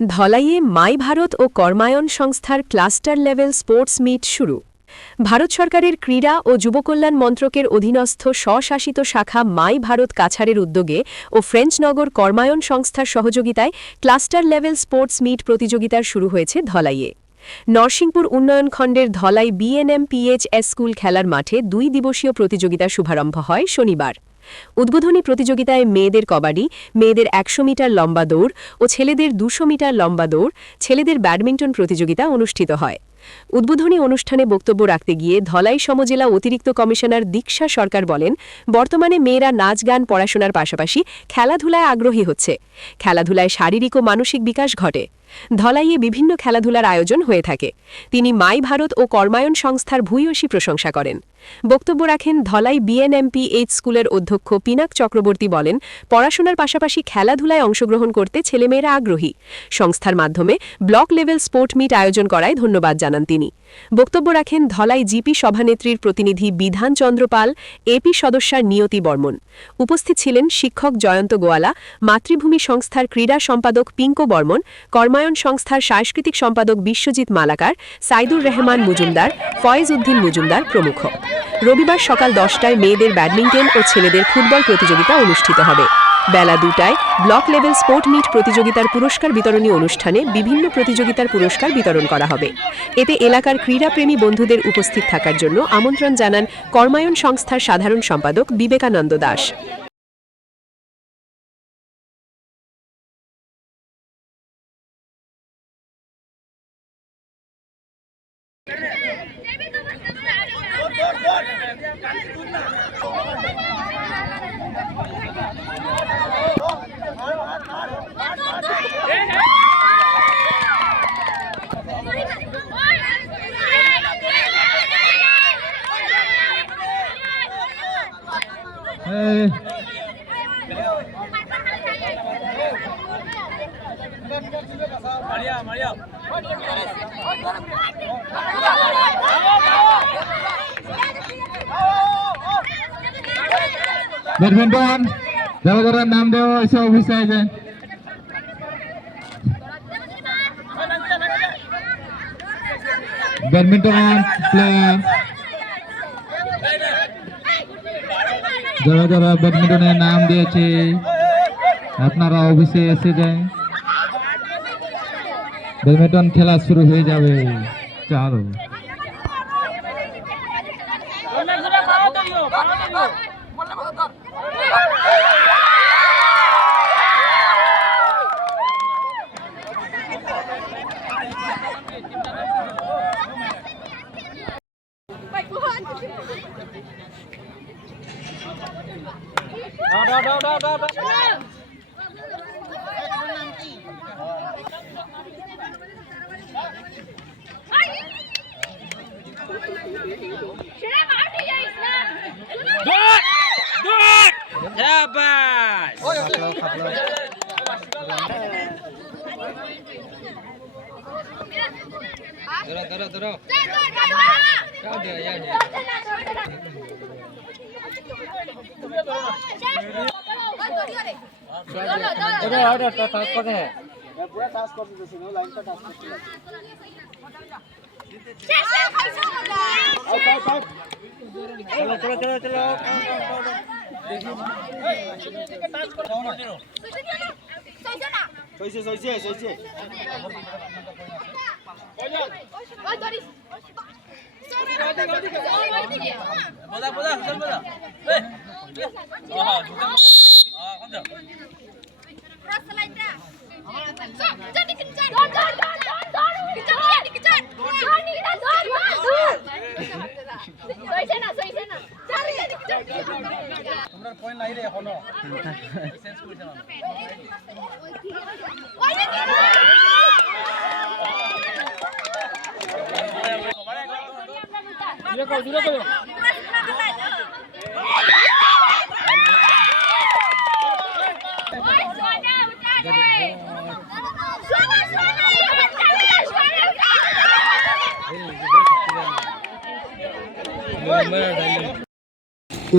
ধলাইয়ে মাই ভারত ও কর্মায়ন সংস্থার cluster level sports meet শুরু। ভারত সরকারের ক্রীড়া ও যুবকল্যাণ মন্ত্রকের অধীনস্থ স্বশাসিত শাখা মাই ভারত কাছাড়ের উদ্যোগে ও ফ্রেঞ্চনগর কর্মায়ন সংস্থার সহযোগিতায় ক্লাস্টার লেভেল স্পোর্টস মিট প্রতিযোগিতার শুরু হয়েছে ধলাইয়ে। নরসিংপুর উন্নয়ন খণ্ডের ধলাই বিএনএমপিএইচএস স্কুল খেলার মাঠে 2 দিবসীয় প্রতিযোগিতার শুভারম্ভ হয় শনিবার। উদ্বোধনী প্রতিযোগিতায় মেয়েদের কবাডি, মেয়েদের 100 মিটার লম্বা দৌড় ও ছেলেদের 200 মিটার লম্বা দৌড়, ছেলেদের ব্যাডমিন্টন প্রতিযোগিতা অনুষ্ঠিত হয়। উদ্বোধনী অনুষ্ঠানে বক্তব্য রাখতে গিয়ে ধলাই সমজেলা অতিরিক্ত কমিশনার দীক্ষা সরকার বলেন, বর্তমানে মেয়েরা নাচ গান পড়াশোনার পাশাপাশি খেলাধুলায় আগ্রহী হচ্ছে। খেলাধুলায় শারীরিক ও মানসিক বিকাশ ঘটে। ধলাইয়ে বিভিন্ন খেলাধুলার আয়োজন হয়ে থাকে। তিনি মাই ভারত ও কর্মায়ন সংস্থার ভূয়সী প্রশংসা করেন। বক্তব্য রাখেন ধলাই বিএনএমপিএইচ স্কুলের অধ্যক্ষ পিনাক চক্রবর্তী বলেন, পড়াশোনার পাশাপাশি খেলাধুলায় অংশগ্রহণ করতে ছেলেমেয়েরা আগ্রহী। সংস্থার মাধ্যমে ব্লক লেভেল স্পোর্ট মিট আয়োজন করায় ধন্যবাদ জানান তিনি। বক্তব্য রাখেন ধলাই জিপি সভানেত্রীর প্রতিনিধি বিধান চন্দ্র পাল, এপি সদস্যার নিয়তি বর্মন। উপস্থিত ছিলেন শিক্ষক জয়ন্ত গোয়ালা, মাতৃভূমি সংস্থার ক্রীড়া সম্পাদক পিঙ্কো বর্মন, কর্মায়ন সংস্থার সাংস্কৃতিক সম্পাদক বিশ্বজিৎ মালাকার, সাইদুর রহমান মজুমদার, ফয়েজ উদ্দিন মজুমদার প্রমুখ। রবিবার সকাল 10টায় মেয়েদের ব্যাডমিন্টন ও ছেলেদের ফুটবল প্রতিযোগিতা অনুষ্ঠিত হবে। বেলা 2টায় ব্লক লেভেল স্পোর্ট মিট প্রতিযোগিতার পুরস্কার বিতরণী অনুষ্ঠানে বিভিন্ন প্রতিযোগিতার পুরস্কার বিতরণ করা হবে। এতে এলাকার ক্রীড়াপ্রেমী বন্ধুদের উপস্থিত থাকার জন্য আমন্ত্রণ জানান কর্মায়ন সংস্থার সাধারণ সম্পাদক বিবেকানন্দ দাস। ব্যাডমিন্টন যারা যারা নাম দেওয়া হয়েছে অফিসে আছেন। ব্যাডমিন্টন প্লেয়ার যারা যারা ব্যাডমিন্টনের নাম দিয়েছে আপনারা অফিসে এসে যান, ব্যাডমিন্টন খেলা শুরু হয়ে যাবে। চলো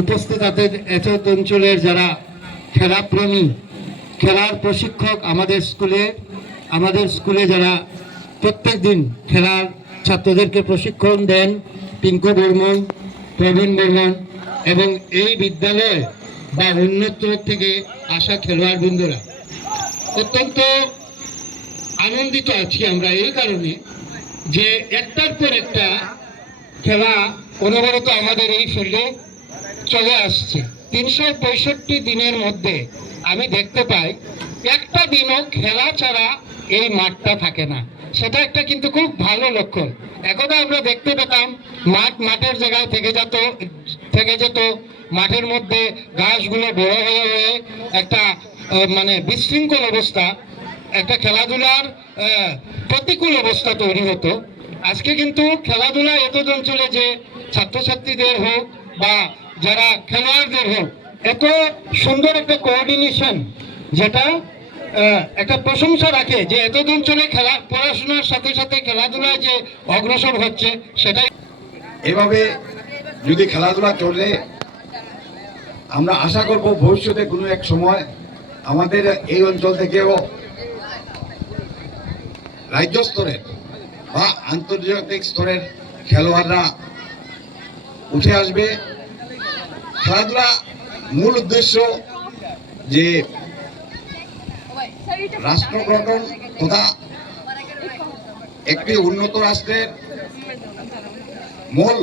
উপস্থিত আছেন এসব অঞ্চলের যারা খেলাপ্রেমী, খেলার প্রশিক্ষক আমাদের স্কুলে আমাদের স্কুলে যারা প্রত্যেক দিন খেলার ছাত্রদেরকে প্রশিক্ষণ দেন, পিঙ্কু বর্মন, প্রবীণ বর্মন, এবং এই বিদ্যালয় বা অন্যত্র থেকে আসা খেলোয়াড় বৃন্দরা, অত্যন্ত আনন্দিত আছি আমরা এই কারণে যে একটার পর একটা খেলা অনবরত আমাদের এই ফিল্ডে চলে আসছে। 365 দিনের মধ্যে আমি দেখতে পাই একটা দিনও খেলা ছাড়া এই মাঠটা থাকে না। সেটা একটা কিন্তু খুব ভালো লক্ষণ। একদা আমরা দেখতে পেতাম মাঠের জায়গায় থেকে যেত, মাঠের মধ্যে ঘাসগুলো বড় হয়ে হয়ে একটা মানে বিশৃঙ্খল অবস্থা, একটা খেলাধুলার প্রতিকূল অবস্থা তৈরি হতো। আজকে কিন্তু খেলাধুলা এতজন চলে যে ছাত্রছাত্রীদের হোক বা যারা খেলোয়াড়দের হোক, এত সুন্দর একটা কোঅর্ডিনেশন, যেটা একটা প্রশংসা রাখে যে এতদিন চলে পড়াশোনার সাথে সাথে খেলাধুলায় যে অগ্রসর হচ্ছে সেটাই। এভাবে যদি খেলাধুলা চলে, আমরা আশা করব ভবিষ্যতে কোনো এক সময় আমাদের এই অঞ্চল থেকেও রাজ্য স্তরের বা আন্তর্জাতিক স্তরের খেলোয়াড়রা উঠে আসবে। খেলাধুলা মূল উদ্দেশ্য যে রাষ্ট্র গঠন তথা একটি উন্নত রাষ্ট্রের মূল